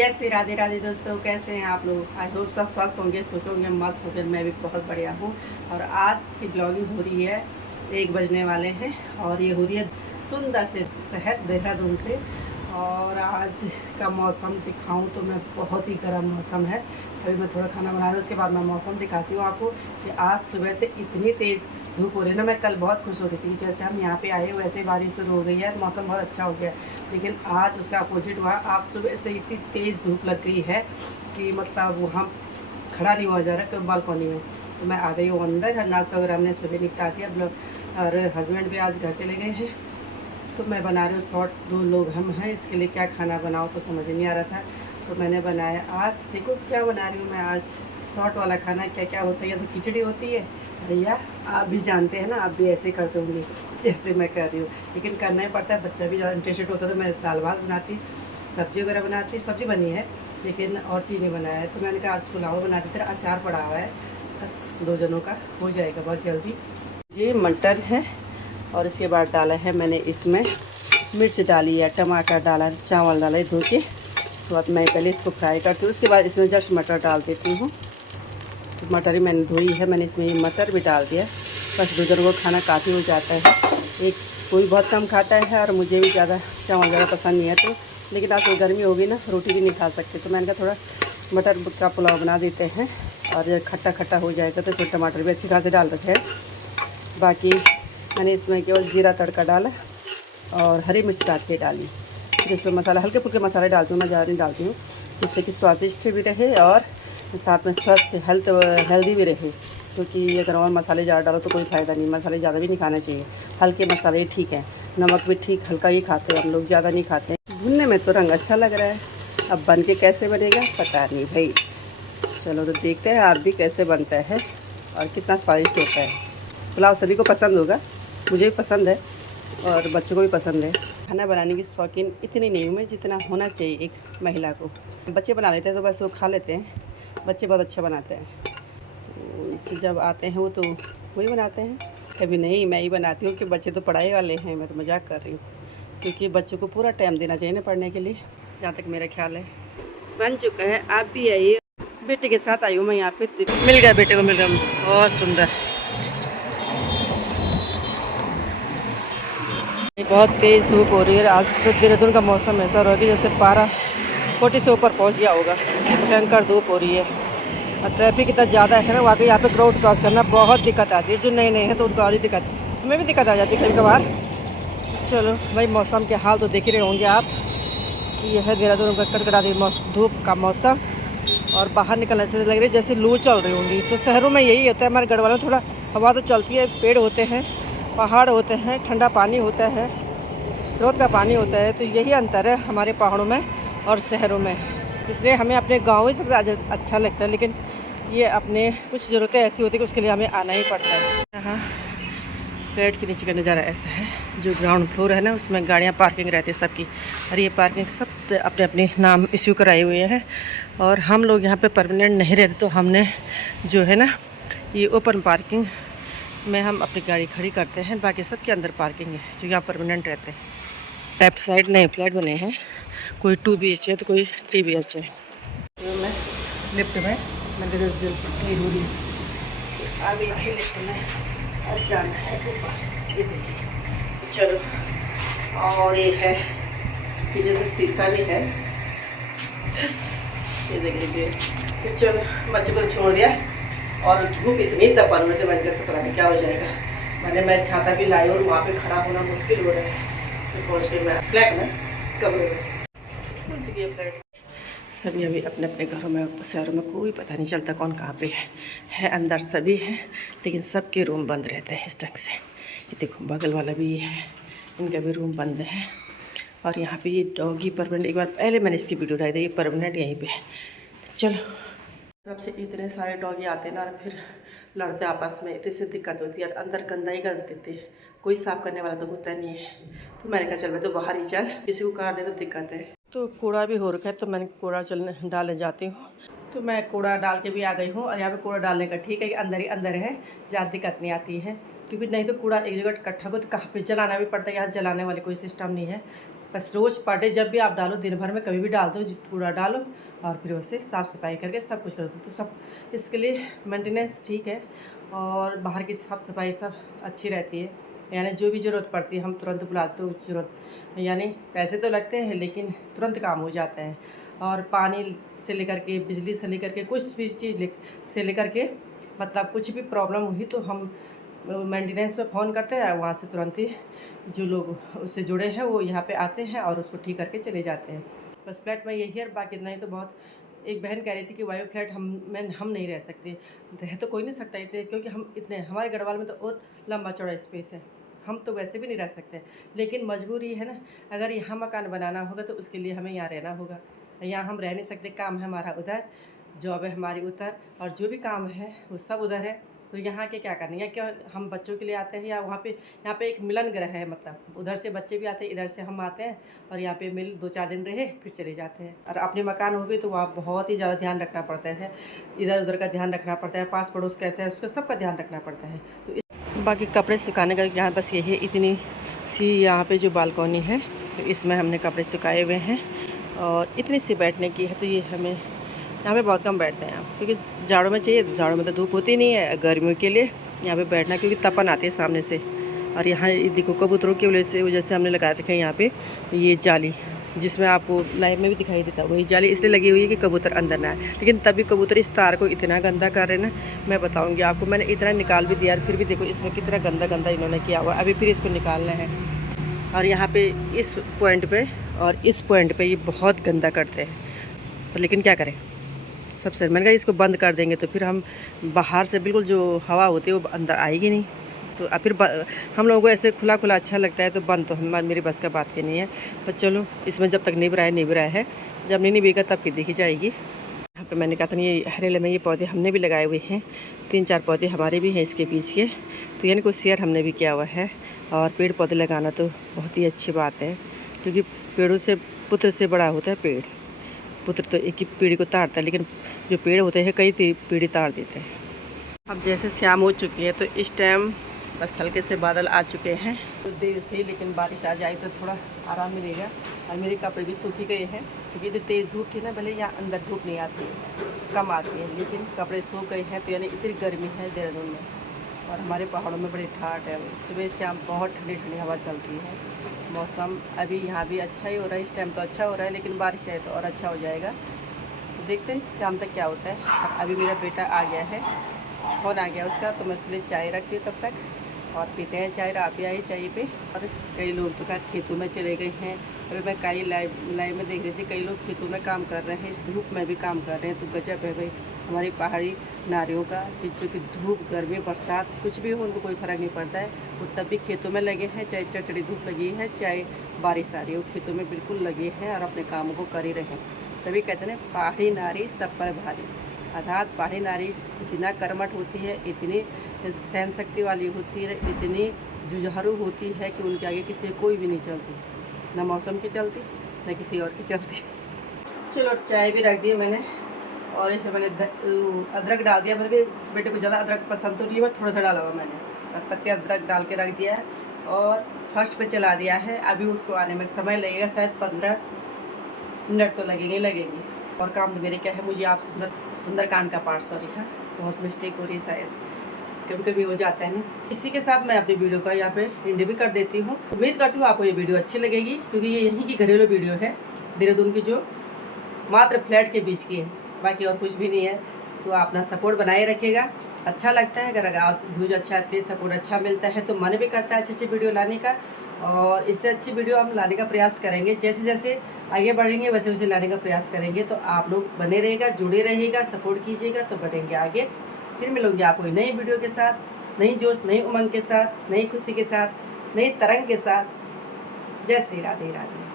जय श्री राधे राधे दोस्तों, कैसे हैं आप लोग। आई होप सब स्वस्थ होंगे, सोच होंगे मस्त होंगे। मैं भी बहुत बढ़िया हूँ। और आज की ब्लॉगिंग हो रही है, 1 बजने वाले हैं और ये हो रही है सुंदर से शहर देहरादून से। और आज का मौसम दिखाऊं तो मैं बहुत ही गर्म मौसम है। अभी मैं थोड़ा खाना बना रही हूँ, उसके बाद मैं मौसम दिखाती हूँ आपको कि आज सुबह से इतनी तेज़ धूप हो रही है ना। मैं कल बहुत खुश हो रही थी, जैसे हम यहाँ पे आए वैसे बारिश शुरू हो गई है, मौसम बहुत अच्छा हो गया। लेकिन आज उसका अपोजिट हुआ। आप सुबह से इतनी तेज़ धूप लग गई है कि मतलब वहाँ खड़ा नहीं हुआ जा रहा है बालकनी में। तो मैं आ गई हूँ अंदर। नाश्ता वगैरह हमने सुबह निपटा दिया और हस्बैंड भी आज घर चले गए हैं। तो मैं बना रही हूँ शॉर्ट, 2 लोग हम हैं, इसके लिए क्या खाना बनाओ तो समझ नहीं आ रहा था। तो मैंने बनाया आज, देखो क्या बना रही हूँ मैं आज। शॉर्ट वाला खाना क्या क्या होता है, या तो खिचड़ी होती है भैया, आप भी जानते हैं ना, आप भी ऐसे करते होंगे जैसे मैं कर रही हूँ। लेकिन करना ही पड़ता है, बच्चा भी ज़्यादा इंटरेस्टेड होता है। तो मैं दाल भात बनाती, सब्ज़ी वगैरह बनाती। सब्ज़ी बनी है लेकिन और चीज़ नहीं बनाया है। तो मैंने कहा आज पुलाव बनाती, फिर अचार पड़ा हुआ है, बस 2 जनों का हो जाएगा बहुत जल्दी। ये मटर है और इसके बाद डाला है मैंने इसमें मिर्च डाली है, टमाटर डाला है, चावल डाला है धो के। तो बाद मैं पहले इसको फ्राई करती हूँ, उसके बाद इसमें जस्ट मटर डाल देती हूँ। तो मटर ही मैंने धोई है, मैंने इसमें ये मटर भी डाल दिया। बस 2 जनों को खाना काफ़ी हो जाता है। एक कोई बहुत कम खाता है और मुझे भी ज़्यादा चावल ज़्यादा पसंद नहीं है। तो लेकिन आज तो गर्मी होगी ना, रोटी भी नहीं खा सकते। तो मैंने कहा थोड़ा मटर का पुलाव बना देते हैं और जब खट्टा खट्टा हो जाएगा तो फिर टमाटर भी अच्छी खासे डाल रखे हैं। बाकी मैंने इसमें केवल जीरा तड़का डाला और हरी मिर्च काट के डाली। फिर इसमें मसाला, हल्के फुल्के मसाले डालती हूँ, मैं ज़्यादा नहीं डालती हूँ, जिससे कि स्वादिष्ट भी रहे और साथ में स्वस्थ हेल्दी भी रहे। क्योंकि अगर और मसाले ज़्यादा डालो तो कोई फ़ायदा नहीं, मसाले ज़्यादा भी नहीं खाना चाहिए। हल्के मसाले ठीक हैं, नमक भी ठीक हल्का ही खाते हैं हम लोग, ज़्यादा नहीं खाते हैं। भुनने में तो रंग अच्छा लग रहा है, अब बन के कैसे बनेगा पता नहीं भाई। चलो तो देखते हैं आप भी कैसे बनता है और कितना स्वादिष्ट होता है। पुलाव सभी को पसंद होगा, मुझे भी पसंद है और बच्चों को भी पसंद है। खाना बनाने की शौकीन इतनी नहीं हूँ मैं जितना होना चाहिए एक महिला को। बच्चे बना लेते हैं तो बस वो खा लेते हैं, बच्चे बहुत अच्छा बनाते हैं। तो इनसे जब आते हैं वो तो वही बनाते हैं, कभी नहीं मैं ही बनाती हूँ कि बच्चे तो पढ़ाई वाले हैं। मैं तो मजाक कर रही हूँ, क्योंकि बच्चों को पूरा टाइम देना चाहिए ना पढ़ने के लिए, जहाँ तक मेरा ख्याल है। बन चुका है, आप भी आइए। बेटे के साथ आई हूँ मैं यहाँ पे, मिल गया बेटे को, मिल गया, बहुत सुंदर। बहुत तेज़ धूप हो रही है आज तो। देहरादून का मौसम ऐसा रहा कि जैसे पारा 40 से ऊपर पहुंच गया होगा। भयंकर धूप हो रही है और ट्रैफिक इतना ज़्यादा है ना, वाकई यहाँ पे रोड क्रॉस करना बहुत दिक्कत आती है। जो नए नए हैं तो उनको और ही दिक्कत, हमें भी दिक्कत आ जाती है कभी कभार। चलो भाई, मौसम के हाल तो देख ही रहे होंगे आप कि यह है देहरादून का कड़कड़ाती धूप का मौसम। और बाहर निकलने से लग रही है जैसे लू चल रही होंगी। तो शहरों में यही होता है, हमारे गढ़वाल में थोड़ा हवा तो चलती है, पेड़ होते हैं, पहाड़ होते हैं, ठंडा पानी होता है, स्रोत का पानी होता है। तो यही अंतर है हमारे पहाड़ों में और शहरों में। इसलिए हमें अपने गाँव ही सबसे अच्छा लगता है। लेकिन ये अपने कुछ ज़रूरतें ऐसी होती है कि उसके लिए हमें आना ही पड़ता है। यहाँ पेड़ के नीचे का नज़ारा ऐसा है, जो ग्राउंड फ्लोर है ना उसमें गाड़ियाँ पार्किंग रहती है सबकी। और ये पार्किंग सब अपने अपने नाम इश्यू कराए हुए हैं। और हम लोग यहाँ पे परमानेंट नहीं रहते, तो हमने जो है ना ये ओपन पार्किंग में हम अपनी गाड़ी खड़ी करते हैं। बाकी सब के अंदर पार्किंग है जो यहाँ परमानेंट रहते हैं। लेफ्ट साइड नए फ्लैट बने हैं, कोई 2 BHK है तो कोई 3 BHK है। तो मैं लिफ्ट में मंदिर हो रही अभी यही लिफ्ट में और जाना है ऊपर, ये देखिए। चलो, और ये है पीछे से शीशा भी है, ये देख लीजिए। तो चलो, बच्चों को छोड़ दिया और धूप इतनी तपन में मैंने कैसे पता नहीं क्या हो जाएगा। मैं छाता भी लाई और वहाँ पे खड़ा होना मुश्किल हो रहा है। तो पहुँच गई मैं फ्लैट में, कमरे में पहुँच गई फ्लैट। सभी अभी अपने अपने घरों में, शहरों में कोई पता नहीं चलता कौन कहाँ पे है। अंदर सभी हैं लेकिन सबके रूम बंद रहते हैं इस ढंग से। ये देखो बगल वाला भी है, इनका भी रूम बंद है। और यहाँ पे ये डॉगी परमानेंट, एक बार पहले मैंने इसकी वीडियो डाली थी, ये परमानेंट यहीं पे है। चलो, तब से इतने सारे डॉगी आते हैं ना, फिर लड़ते आपस में, इतनी से दिक्कत होती है। अंदर गंदा ही कर देते हैं, कोई साफ़ करने वाला तो होता नहीं है। तो मैंने कहा चल मैं तो बाहर ही चल, किसी को काट दे तो दिक्कत है। तो कूड़ा भी हो रखा है, तो मैंने कूड़ा डालने जाती हूँ। तो मैं कूड़ा डाल के भी आ गई हूँ। और यहाँ पे कूड़ा डालने का ठीक है कि अंदर ही अंदर है, ज़्यादा दिक्कत नहीं आती है। क्योंकि नहीं तो कूड़ा एक जगह इकट्ठा हो तो कहाँ पे जलाना भी पड़ता है, यहाँ जलाने वाले कोई सिस्टम नहीं है। बस रोज़ पर डे जब भी आप डालो, दिन भर में कभी भी डाल दो, कूड़ा डालो और फिर उसे साफ़ सफाई करके सब कुछ कर दो। तो सब इसके लिए मेंटेनेंस ठीक है और बाहर की साफ़ सफाई सब अच्छी रहती है। यानी जो भी ज़रूरत पड़ती है हम तुरंत बुलाते हो, ज़रूरत यानी पैसे तो लगते हैं लेकिन तुरंत काम हो जाता है। और पानी से लेकर के, बिजली से लेकर के, कुछ भी चीज़ से लेकर के, मतलब कुछ भी प्रॉब्लम हुई तो हम मेंटेनेंस में फ़ोन करते हैं, वहाँ से तुरंत ही जो लोग उससे जुड़े हैं वो यहाँ पे आते हैं और उसको ठीक करके चले जाते हैं। बस फ्लैट में यही है, बाकी इतना ही तो बहुत। एक बहन कह रही थी कि वायु फ्लैट हम नहीं रह सकते। रह तो कोई नहीं सकता इतने, क्योंकि हम इतने, हमारे गढ़वाल में तो और लंबा चौड़ा स्पेस है, हम तो वैसे भी नहीं रह सकते। लेकिन मजबूरी है ना, अगर यहाँ मकान बनाना होगा तो उसके लिए हमें यहाँ रहना होगा। यहाँ हम रह नहीं सकते, काम है हमारा उधर, जॉब है हमारी उधर, और जो भी काम है वो सब उधर है। तो यहाँ के क्या करनी है, क्या हम बच्चों के लिए आते हैं या वहाँ पे, यहाँ पे एक मिलन ग्रह है, मतलब उधर से बच्चे भी आते हैं, इधर से हम आते हैं और यहाँ पे मिल 2-4 दिन रहे फिर चले जाते हैं। और अपने मकान हो गए तो वहाँ बहुत ही ज़्यादा ध्यान रखना पड़ता है, इधर उधर का ध्यान रखना पड़ता है, पास पड़ोस कैसा है उसका सबका ध्यान रखना पड़ता है। तो बाकी कपड़े सुखाने का यहाँ बस यही इतनी सी यहाँ पे जो बालकनी है, तो इसमें हमने कपड़े सुखाए हुए हैं और इतनी सी बैठने की है। तो ये हमें यहाँ पे बहुत कम बैठते हैं क्योंकि जाड़ों में चाहिए, तो जाड़ों में तो धूप होती नहीं है, गर्मियों के लिए यहाँ पे बैठना क्योंकि तपन आती है सामने से। और यहाँ देखो कबूतरों की वजह से हमने लगा रखे हैं यहाँ पे ये जाली, जिसमें आपको लाइव में भी दिखाई देता है। वही जाली इसलिए लगी हुई है कि कबूतर अंदर ना आए, लेकिन तभी कबूतर इस तार को इतना गंदा कर रहे हैं ना, मैं बताऊँगी आपको। मैंने इतना निकाल भी दिया, फिर भी देखो इसमें कितना गंदा गंदा इन्होंने किया हुआ, अभी फिर इसको निकालना है। और यहाँ पर इस पॉइंट पर और इस पॉइंट पर ये बहुत गंदा करते हैं, लेकिन क्या करें, सबसे मैंने कहा इसको बंद कर देंगे तो फिर हम बाहर से बिल्कुल जो हवा होती है वो अंदर आएगी नहीं। तो फिर हम लोगों को ऐसे खुला खुला अच्छा लगता है, तो बंद तो मेरी बस का बात की नहीं है। पर चलो, इसमें जब तक निभ रहा है, जब नहीं निभेगा तब की देखी जाएगी। यहाँ पे मैंने कहा था ये हरेले में ये पौधे हमने भी लगाए हुए हैं, 3-4 पौधे हमारे भी हैं इसके बीच के, तो यानी कुछ शेयर हमने भी किया हुआ है। और पेड़ पौधे लगाना तो बहुत ही अच्छी बात है, क्योंकि पेड़ों से, पुत्र से बड़ा होता है पेड़। पुत्र तो एक ही पीढ़ी को ताड़ता है, लेकिन जो पेड़ होते हैं कई पीढ़ी ताड़ देते हैं। अब जैसे शाम हो चुकी है तो इस टाइम बस हल्के से बादल आ चुके हैं, तो देर से ही, लेकिन बारिश आ जाए तो थोड़ा आराम मिलेगा। और मेरे कपड़े भी सूख गए हैं क्योंकि इतनी तेज़ धूप थी ना, भले यहाँ अंदर धूप नहीं आती है, कम आती है, लेकिन कपड़े सूख गए हैं। तो यानी इतनी गर्मी है देहरादून में, और हमारे पहाड़ों में बड़ी ठाठ है। सुबह शाम बहुत ठंडी ठंडी हवा चलती है। मौसम अभी यहाँ भी अच्छा ही हो रहा है, इस टाइम तो अच्छा हो रहा है, लेकिन बारिश आए तो और अच्छा हो जाएगा। तो देखते हैं शाम तक क्या होता है। और अभी मेरा बेटा आ गया है, फ़ोन आ गया उसका, तो मैं उसके लिए चाय रखती हूँ तब तक, और पीते हैं चाय। रात भी आई चाय पे। और कई लोग तो खेतों में चले गए हैं। अभी मैं कई लाइव में देख रही थी, कई लोग खेतों में काम कर रहे हैं, धूप में भी काम कर रहे हैं। तो गजब है भाई हमारी पहाड़ी नारियों का, कि जो कि धूप, गर्मी, बरसात कुछ भी हो उनको कोई फ़र्क नहीं पड़ता है, वो तब भी खेतों में लगे हैं। चाहे चढ़चढ़ी धूप लगी है, चाहे बारिश आ रही हो, खेतों में बिल्कुल लगे हैं और अपने कामों को कर ही रहे हैं। तभी कहते हैं पहाड़ी नारी सब पर भारी। अर्थात पहाड़ी नारी इतना कर्मठ होती है, इतनी सहन शक्ति वाली होती है, इतनी जुझारू होती है कि उनके आगे किसी कोई भी नहीं चलती, ना मौसम की चलती, ना किसी और की चलती। चलो चाय भी रख दी मैंने, और इसमें मैंने अदरक डाल दिया। मेरे बेटे को ज़्यादा अदरक पसंद तो नहीं है, थोड़ा सा डाला हुआ मैंने, पत्ते अदरक डाल के रख दिया है और फर्स्ट पे चला दिया है। अभी उसको आने में समय लगेगा, शायद 15 मिनट तो लगेंगे। और काम तो मेरे क्या है, मुझे आप सुंदरकांड का पार्ट, सॉरी हाँ, बहुत मिस्टेक हो रही है, शायद कभी कभी हो जाता है ना। इसी के साथ मैं अपनी वीडियो का यहाँ पे एंड भी कर देती हूँ। उम्मीद करती हूँ आपको ये वीडियो अच्छी लगेगी, क्योंकि ये यहीं की घरेलू वीडियो है, देहरादून की, जो मात्र फ्लैट के बीच की है, बाकी और कुछ भी नहीं है। तो अपना सपोर्ट बनाए रखिएगा। अच्छा लगता है अगर आप व्यूज अच्छा आते हैं, सपोर्ट अच्छा मिलता है, तो मन भी करता है अच्छी वीडियो लाने का, और इससे अच्छी वीडियो हम लाने का प्रयास करेंगे। जैसे जैसे आगे बढ़ेंगे वैसे वैसे लाने का प्रयास करेंगे। तो आप लोग बने रहिएगा, जुड़े रहिएगा, सपोर्ट कीजिएगा, तो बढ़ेंगे आगे। फिर मिलूंगी आपको नई वीडियो के साथ, नई जोश, नई उमंग के साथ, नई खुशी के साथ, नई तरंग के साथ। जय श्री राधे राधे।